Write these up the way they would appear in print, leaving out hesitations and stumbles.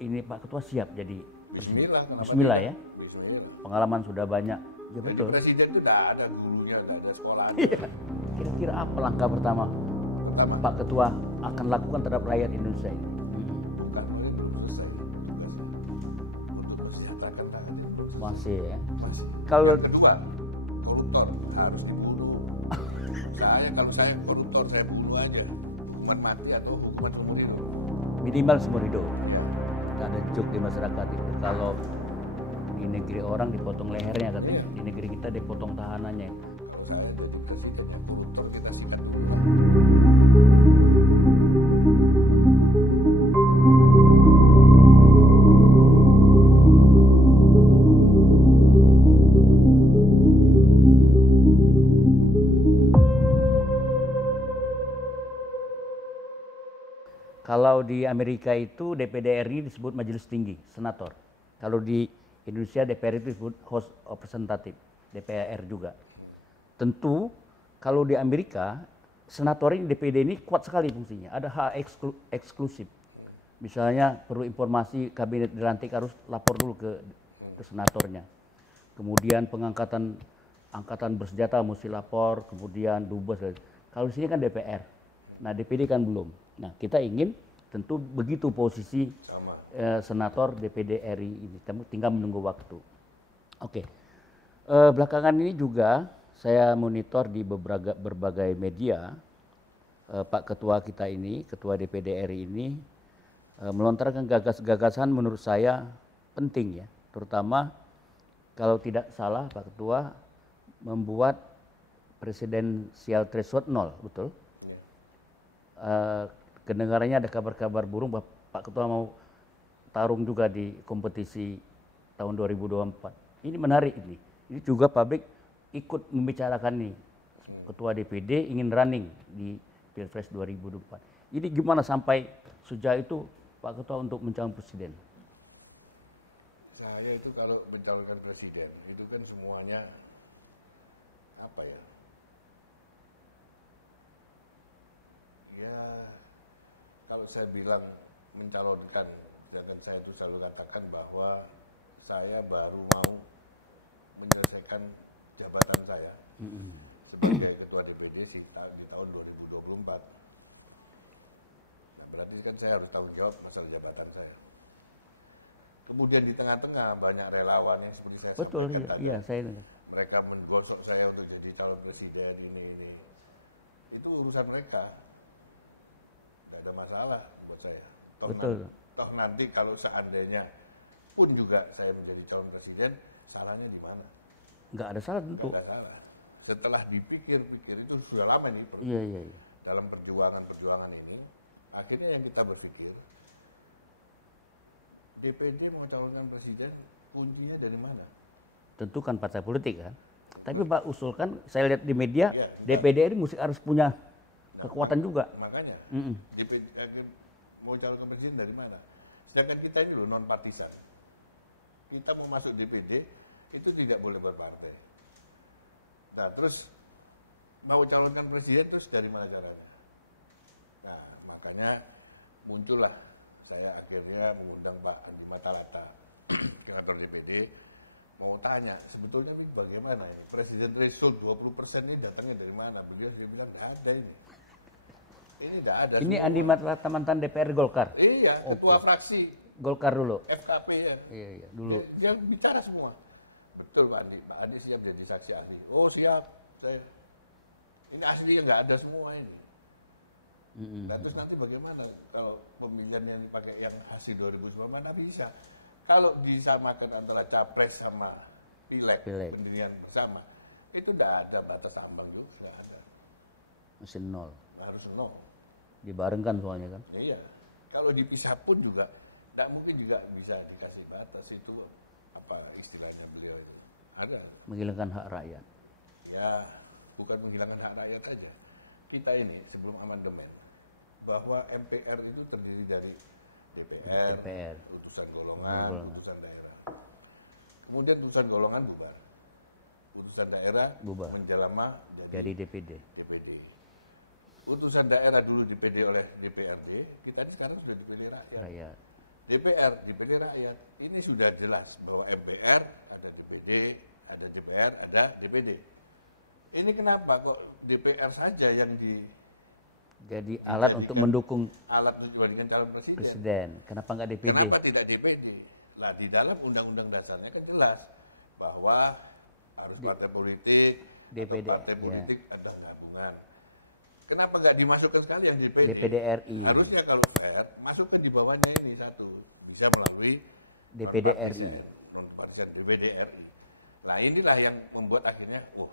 ini Pak Ketua siap jadi Bismillah. Bismillah ya. Bismillah. Pengalaman sudah banyak. Ya Jadi betul. presiden itu tidak ada gurunya, tidak ada sekolah. Iya. Kira-kira apa langkah pertama Pertama, Pak Ketua akan lakukan terhadap rakyat Indonesia ini? bukan itu selesai tugasnya untuk mensejahterakan rakyat Indonesia. Masih ya. Masih. Kalau Yang kedua, koruptor harus dibunuh. Kalau saya koruptor, saya bunuh aja. Hukuman mati atau hukuman seumur hidup. minimal seumur hidup. Ya. Ada joke di masyarakat itu kalau di negeri orang dipotong lehernya katanya, Iya. di negeri kita dipotong tahanannya. Kalau saya jadi presiden yang koruptor, kita sikat. Kalau di Amerika itu DPD RI disebut Majelis Tinggi, Senator. Kalau di Indonesia DPR itu disebut House of Representative, DPR juga. Tentu kalau di Amerika senator ini DPD ini kuat sekali fungsinya. Ada hak eksklusif. Misalnya perlu informasi kabinet dilantik harus lapor dulu ke senatornya. Kemudian pengangkatan angkatan bersenjata mesti lapor, kemudian dubes. Kalau di sini kan DPR. Nah, DPD kan belum. Nah, kita ingin tentu begitu posisi senator DPD RI ini, tinggal menunggu waktu. Oke. Belakangan ini juga saya monitor di berbagai media, Pak Ketua kita ini, Ketua DPD RI ini melontarkan gagasan menurut saya penting ya, terutama kalau tidak salah Pak Ketua membuat presidensial threshold 0, betul? Kedengarannya ada kabar-kabar burung bahwa Pak Ketua mau tarung juga di kompetisi tahun 2024. Ini menarik ini. Ini juga publik ikut membicarakan nih. Ketua DPD ingin running di Pilpres 2024. Ini gimana sampai sejak itu Pak Ketua untuk mencalon presiden? Saya itu kalau mencalonkan presiden itu kan semuanya apa ya? Ya kalau saya bilang mencalonkan, dan saya itu selalu katakan bahwa saya baru mau menyelesaikan jabatan saya sebagai Ketua DPD di tahun 2024. Nah, berarti kan saya harus tanggung jawab masalah jabatan saya. Kemudian di tengah-tengah banyak relawan yang seperti saya Betul, sampaikan tadi. iya saya dengar. Mereka menggosok saya untuk jadi calon presiden ini. Itu urusan mereka. Gak ada masalah buat saya. Betul. Toh nanti kalau seandainya pun juga saya menjadi calon presiden, salahnya di mana? Nggak ada salah tentu. Nggak ada salah. Setelah dipikir-pikir itu sudah lama nih Iya. dalam perjuangan ini, akhirnya yang kita berpikir, DPD mau calonkan presiden, kuncinya dari mana? Tentu kan partai politik kan. Tapi Pak usulkan, saya lihat di media, Ya, DPD ini harus punya kekuatan juga. Makanya, Mm-mm. DPD mau calonkan presiden dari mana? Sedangkan kita ini loh non partisan. Kita mau masuk DPD itu tidak boleh berpartai. Nah terus mau calonkan presiden terus dari mana caranya? Nah makanya muncullah saya akhirnya mengundang Pak Andi Matalata ke kantor DPD mau tanya sebetulnya ini bagaimana ya? Presiden threshold 20% ini datangnya dari mana? Beliau bilang nggak ada ini. Ini tidak ada. Ini Andi Matalata mantan DPR Golkar. Iya, Oke. ketua fraksi Golkar dulu. FKP ya. Iya dulu. Dia bicara semua. Betul Pak Andi. Pak Andi siap jadi saksi ahli. Oh siap. Ini aslinya nggak ada semua ini. Mm-mm. Dan terus nanti bagaimana kalau pemilihan yang pakai yang hasil 2019 mana bisa? Kalau disamakan antara capres sama pileg. Pendirian bersama, itu nggak ada batas ambang itu, nggak ada. Mesin nol. Harus nol. Dibarengkan soalnya kan. Iya. Kalau dipisah pun juga, nggak mungkin juga bisa dikasih batas itu apa istilahnya beliau ada. Menghilangkan hak rakyat. Ya, bukan menghilangkan hak rakyat aja. Kita ini sebelum amandemen bahwa MPR itu terdiri dari DPR, putusan golongan, putusan daerah. Kemudian putusan golongan bubar, putusan daerah menjelma jadi DPD. Putusan daerah dulu dipilih oleh DPRD, kita sekarang sudah dipilih rakyat. DPD rakyat. Ini sudah jelas bahwa MPR, ada DPD, ada DPR, ada DPD. Ini kenapa kok DPR saja yang jadi alat untuk mendukung alat untuk dibandingkan calon presiden. Kenapa nggak DPD? Kenapa tidak DPD? Lah di dalam undang-undang dasarnya kan jelas bahwa harus partai politik, DPD, partai politik ada gabungan. Kenapa nggak dimasukkan sekali yang DPD? DPD RI. Harusnya kalau fair, masukkan di bawahnya ini satu, bisa melalui DPD RI. Non-partisan DPD RI. Nah inilah yang membuat akhirnya, wah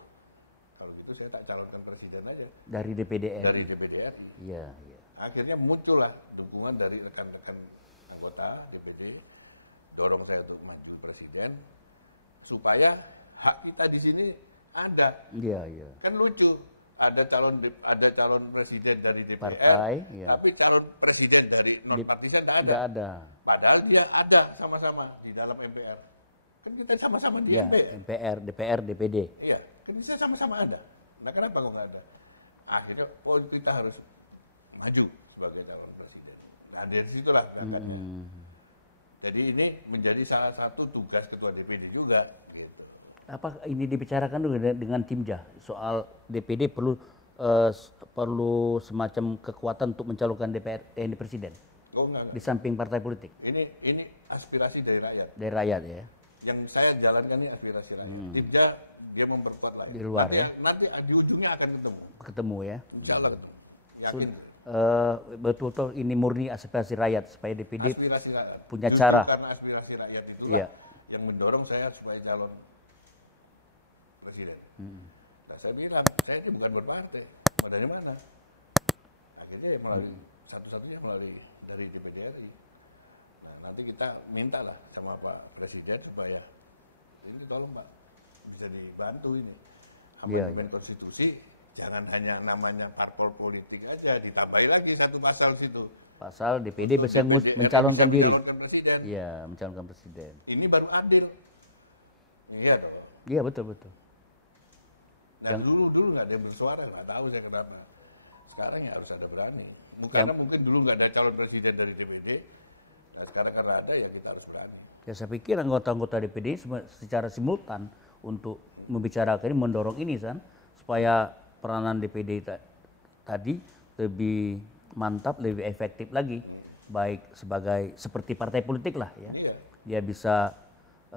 kalau gitu saya tak calonkan presiden aja. Dari DPD RI. Dari DPD RI. Iya, iya. Akhirnya muncullah dukungan dari rekan-rekan anggota DPD, dorong saya untuk maju presiden, supaya hak kita di sini ada. Iya, iya. Kan lucu, ada calon presiden dari DPR, partai, iya. tapi calon presiden dari non partisan nggak ada. Padahal dia ada sama-sama di dalam MPR. Kan kita sama-sama di ya, MPR, DPR, DPD. Iya, kan kita sama-sama ada. Nah kenapa kok nggak ada? Akhirnya kita harus maju sebagai calon presiden. Nah dari situlah Jadi ini menjadi salah satu tugas ketua DPD juga. Gitu. Apa ini dibicarakan dengan Timja soal DPD perlu semacam kekuatan untuk mencalonkan DPR presiden? Oh, enggak. Di samping partai politik. Ini aspirasi dari rakyat. Dari rakyat ya. Yang saya jalankan ini aspirasi rakyat. Timja dia memperkuat rakyat. Di luar ya. Nanti di ujungnya akan ketemu. Ketemu ya. Insya Allah. Yakin. Betul-betul ini murni aspirasi rakyat supaya DPD aspirasi rakyat. punya Justru cara. Karena aspirasi rakyat itu yang mendorong saya supaya calon presiden. Nah, saya bilang saya ini bukan berpartai. Mau dari mana? Akhirnya ya melalui satu-satunya melalui dari DPD RI. Nah, nanti kita mintalah sama Pak Presiden supaya ini tolong Pak bisa dibantu ini. Amandemen konstitusi. Jangan hanya namanya parpol politik aja, ditambahi lagi satu pasal situ. Pasal DPD bisa mencalonkan diri. Iya, mencalonkan presiden. Ini baru adil. Iya dong. Iya betul. Dan dulu nggak ada yang bersuara, nggak tahu saya kenapa. Sekarang ya harus ada berani. Karena mungkin dulu nggak ada calon presiden dari DPD. Nah, sekarang karena ada ya kita harus berani. Ya saya pikir anggota-anggota DPD secara simultan untuk membicarakan ini, mendorong ini supaya peranan DPD tadi lebih mantap, lebih efektif lagi, baik seperti partai politik lah ya. Dia bisa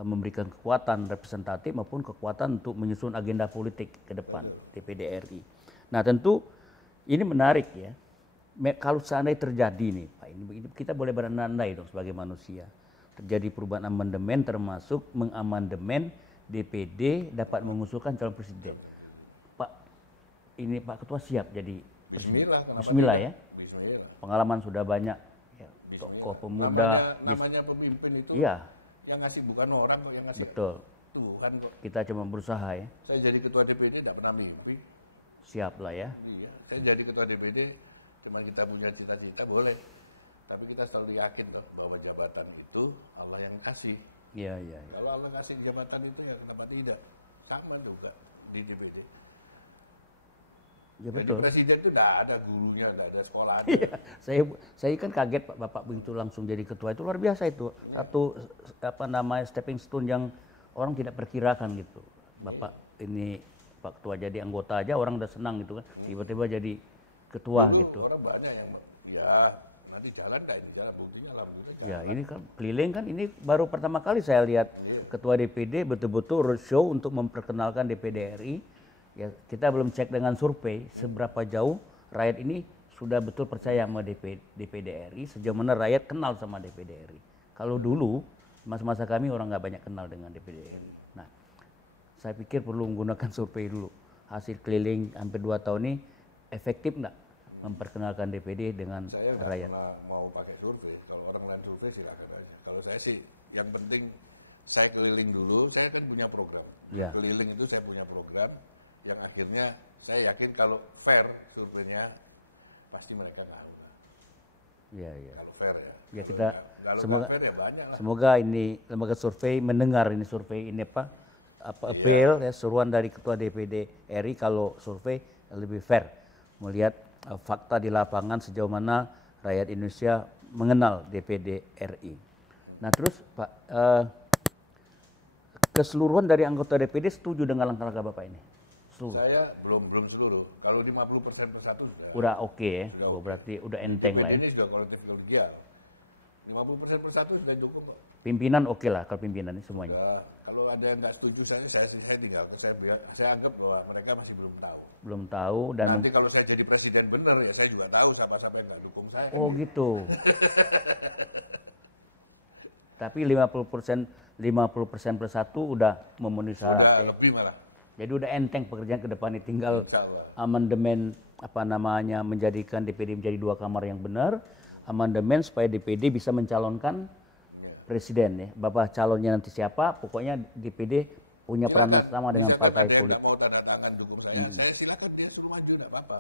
memberikan kekuatan representatif maupun kekuatan untuk menyusun agenda politik ke depan DPD RI. Nah tentu ini menarik ya. Kalau seandainya terjadi nih Pak, ini kita boleh berandai dong sebagai manusia. Terjadi perubahan amandemen termasuk mengamandemen DPD dapat mengusulkan calon presiden. Ini Pak Ketua siap jadi Bismillah ya. Bismillah. Pengalaman sudah banyak ya, tokoh pemuda. Namanya pemimpin itu yang ngasih bukan orang kok yang ngasih. Betul. Tuhan kok. Kita cuma berusaha ya. Saya jadi ketua DPD tidak pernah mimpi. Siap lah ya. Iya. Saya jadi ketua DPD cuma kita punya cita-cita boleh. Tapi kita selalu yakin bahwa jabatan itu Allah yang kasih. Iya. Kalau Allah kasih jabatan itu ya kenapa tidak? Sama juga di DPD. Ya betul. Jadi presiden itu tidak ada gurunya, tidak ada sekolah. Iya, saya kan kaget Bapak begitu langsung jadi ketua, itu luar biasa itu. Satu stepping stone yang orang tidak perkirakan gitu. Bapak ini Pak Ketua jadi anggota aja orang udah senang gitu kan. Tiba-tiba jadi ketua gitu. Orang banyak yang nanti jalan kayak jalan buktinya lah begitu. Ya ini kan keliling kan, ini baru pertama kali saya lihat ketua DPD betul-betul roadshow untuk memperkenalkan DPD RI. Ya, kita belum cek dengan survei seberapa jauh rakyat ini sudah betul percaya sama DPD RI, sejauh mana rakyat kenal sama DPD RI. Kalau dulu masa-masa kami orang nggak banyak kenal dengan DPD RI. Nah, saya pikir perlu menggunakan survei dulu. Hasil keliling hampir 2 tahun ini efektif nggak memperkenalkan DPD dengan rakyat? Saya mau pakai survei. Kalau orang lain survei silakan aja. Kalau saya sih, yang penting saya keliling dulu. Saya kan punya program. Ya. Keliling itu saya punya program. Yang akhirnya saya yakin kalau fair surveinya pasti mereka ngaruh. Iya. Kalau fair ya. Ya kita semoga fair ya banyak lah. Semoga ini lembaga survei mendengar ini survei ini apel ya seruan dari Ketua DPD RI kalau survei lebih fair melihat fakta di lapangan sejauh mana rakyat Indonesia mengenal DPD RI. Nah terus Pak, keseluruhan dari anggota DPD setuju dengan langkah-langkah Bapak ini? Seluruh? Saya belum seluruh. Kalau 50% persatu Udah oke ya? Oh, berarti udah enteng lah ya? DPD ini sudah kolektif kolegial. 50% persatu sudah cukup, Pak. Pimpinan oke lah kalau pimpinan ini semuanya. Nah, kalau ada yang nggak setuju saya tinggal. Saya anggap bahwa mereka masih belum tahu. Belum tahu dan Nanti kalau saya jadi presiden benar ya saya juga tahu siapa-siapa yang nggak dukung saya. oh gitu. Tapi 50% plus satu udah memenuhi syarat Sudah ya. lebih malah. Jadi udah enteng pekerjaan ke depan ini, tinggal Insya Allah. amandemen apa namanya menjadikan DPD menjadi 2 kamar yang benar, amandemen supaya DPD bisa mencalonkan presiden ya. Bapak calonnya nanti siapa, pokoknya DPD punya peranan sama dengan partai politik. Mau tanda tangan dukung saya silakan dia suruh maju enggak apa-apa.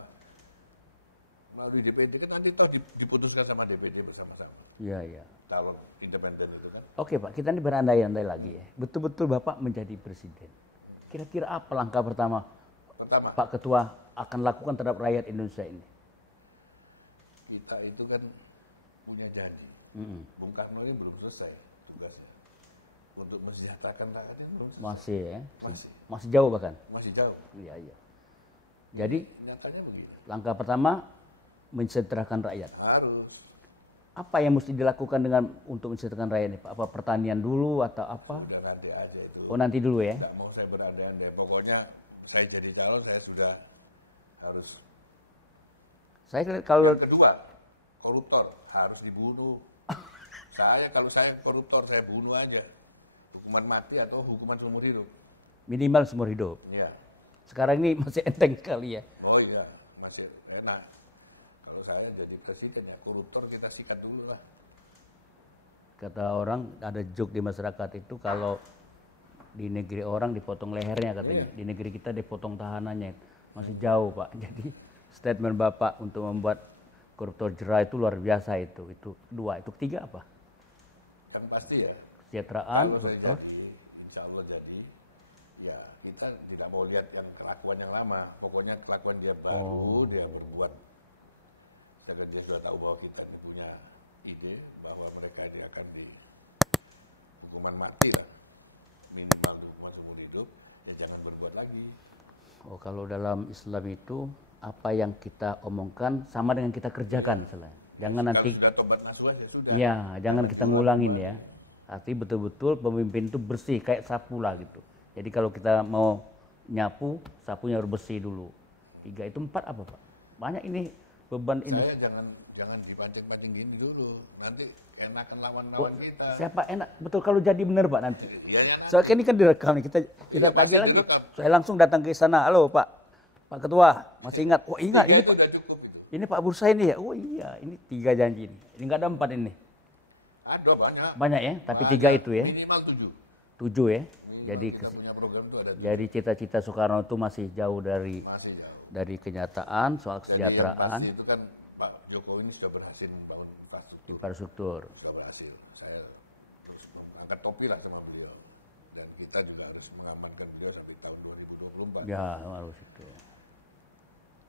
Melalui DPD kan nanti toh diputuskan sama DPD bersama-sama. Iya, iya. Kalau independen itu kan. Oke Pak, kita ini berandai-andai lagi ya. Betul-betul Bapak menjadi presiden. Kira-kira apa langkah pertama Pak Ketua akan lakukan terhadap rakyat Indonesia ini? Kita itu kan punya janji. Bung Karno ini belum selesai tugasnya. Untuk mensejahterakan rakyat ini belum selesai. Masih ya? Masih. Masih jauh bahkan? Masih jauh. Iya, iya. Jadi Nyatanya begitu. langkah pertama mensejahterakan rakyat. Harus. Apa yang mesti dilakukan dengan untuk mensejahterakan rakyat ini Pak? Apa pertanian dulu atau apa? Udah nanti aja itu. Oh nanti dulu ya? Nggak mau saya berandai-andai. Pokoknya saya jadi calon saya sudah harus. Saya kalau Yang kedua, koruptor harus dibunuh. Kalau saya koruptor saya bunuh aja. Hukuman mati atau hukuman seumur hidup. minimal seumur hidup. Iya. Sekarang ini masih enteng sekali ya. Oh iya, masih enak. Kalau saya jadi presiden ya koruptor kita sikat dulu lah. Kata orang ada joke di masyarakat itu kalau di negeri orang dipotong lehernya katanya. Di negeri kita dipotong tahanannya. Masih jauh Pak. Jadi statement Bapak untuk membuat koruptor jerah itu luar biasa itu. Itu dua. Itu ketiga apa? Kan pasti ya. Kesejahteraan, Kalau koruptor. saya jadi, insya Allah jadi, ya kita tidak mau lihat yang kelakuan yang lama. Pokoknya kelakuan dia baru, dia membuat. Karena dia sudah tahu bahwa kita ini punya ide bahwa mereka ini akan di hukuman mati lah, minimal hukuman seumur hidup, ya jangan berbuat lagi. Oh kalau dalam Islam itu apa yang kita omongkan sama dengan kita kerjakan misalnya. Jangan nanti. Kalau sudah tobat nasuh aja sudah. Iya, jangan kita ngulangin ya. Artinya betul-betul pemimpin itu bersih kayak sapu lah gitu. Jadi kalau kita mau nyapu, sapunya harus bersih dulu. 3 itu 4 apa Pak? Banyak ini beban ini. Saya jangan dipancing-pancing gini dulu. Nanti enakan lawan-lawan kita. Siapa enak? Betul kalau jadi benar Pak nanti. Iya, ya, Soalnya ini kan direkam nih, kita tagih lagi. Saya langsung datang ke sana. Halo Pak Ketua, masih ingat? Oh ingat ini Pak. Sudah cukup itu. Ini Pak Bursa ini ya? Oh iya, ini 3 janji ini. Ini nggak ada 4 ini. Ada banyak. Banyak ya, tapi 3 itu ya. Minimal 7. 7 ya. Jadi Kita punya program itu ada. jadi cita-cita Soekarno itu masih jauh dari Masih jauh. dari kenyataan soal Jadi yang kesejahteraan, pasti itu kan Pak Jokowi ini sudah berhasil membangun infrastruktur. infrastruktur. Sudah berhasil. Saya terus mengangkat topi lah sama beliau. Dan kita juga harus mengamankan beliau sampai tahun 2024. Ya harus itu.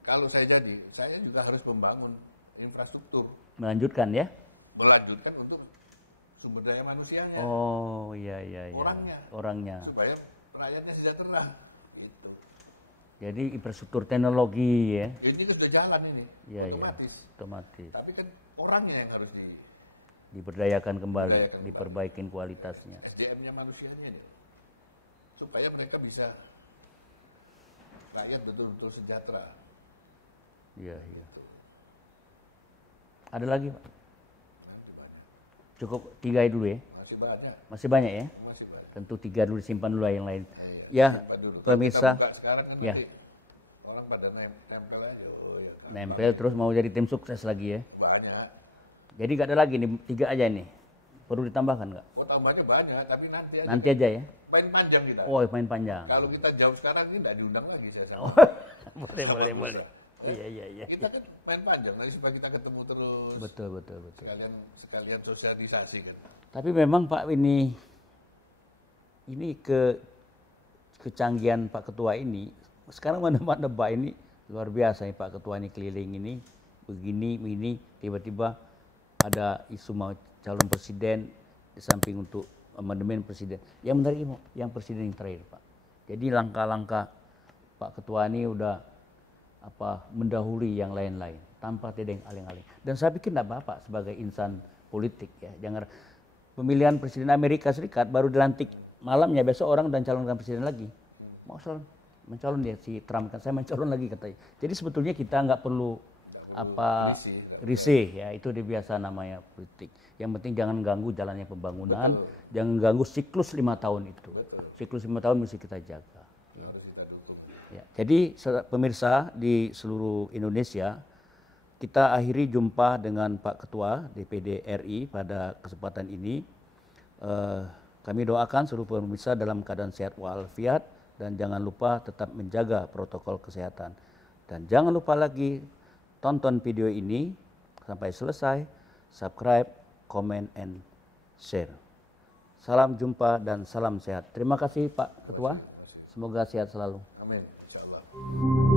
Kalau saya jadi, saya juga harus membangun infrastruktur. Melanjutkan ya. Melanjutkan untuk sumber daya manusianya. Oh iya iya iya. Orangnya. Supaya rakyatnya sejahtera. Gitu. Jadi infrastruktur teknologi ya. Jadi itu sudah jalan ini. Iya iya. Otomatis. Otomatis. Tapi kan orangnya yang harus Diberdayakan kembali, Diberdayakan kembali. diperbaikin kualitasnya. SDM-nya manusianya nih. Supaya mereka bisa rakyat betul-betul sejahtera. Iya iya. Ada lagi Pak? Nanti banyak. Cukup 3 dulu ya. Masih banyak. Masih banyak ya. Masih banyak. Tentu 3 dulu simpan dulu yang lain. Iya, Ya simpan dulu. pemirsa. Kita buka sekarang kan Ya. nanti orang pada nempel aja. Oh, ya. Nempel terus mau jadi tim sukses lagi ya. Banyak. Jadi gak ada lagi nih 3 aja nih. Perlu ditambahkan nggak? Oh tambahnya banyak, tapi nanti aja. Nanti aja ya. Main panjang kita. Oh main panjang. Kalau kita jauh sekarang ini tidak diundang lagi saya sama. Oh, boleh. Iya. Kita kan main panjang lagi supaya kita ketemu terus. Betul. Sekalian sosialisasi kan. Tapi memang Pak ini kecanggihan Pak Ketua ini sekarang mana Pak ini luar biasa nih Pak Ketua ini keliling ini begini tiba-tiba ada isu mau calon presiden di samping untuk amandemen presiden. Yang menarik yang presiden yang terakhir, Pak. Jadi langkah-langkah Pak Ketua ini udah mendahului yang lain-lain tanpa tidak aling-aling. Dan saya pikir tidak apa-apa sebagai insan politik ya. Jangan pemilihan presiden Amerika Serikat baru dilantik malamnya, besok orang dan calonkan presiden lagi. Mau mencalon dia si Trump kan, saya mencalon lagi katanya. Jadi sebetulnya kita nggak perlu risih ya, itu dia biasa namanya politik. Yang penting jangan ganggu jalannya pembangunan, jangan ganggu siklus 5 tahun itu. Siklus 5 tahun mesti kita jaga. Ya. Ya. Jadi pemirsa di seluruh Indonesia, kita akhiri jumpa dengan Pak Ketua DPD RI pada kesempatan ini. Kami doakan seluruh pemirsa dalam keadaan sehat walafiat dan jangan lupa tetap menjaga protokol kesehatan. Dan jangan lupa lagi tonton video ini sampai selesai, subscribe, comment, and share. Salam jumpa dan salam sehat. Terima kasih Pak Ketua. Semoga sehat selalu. Amin. Insyaallah.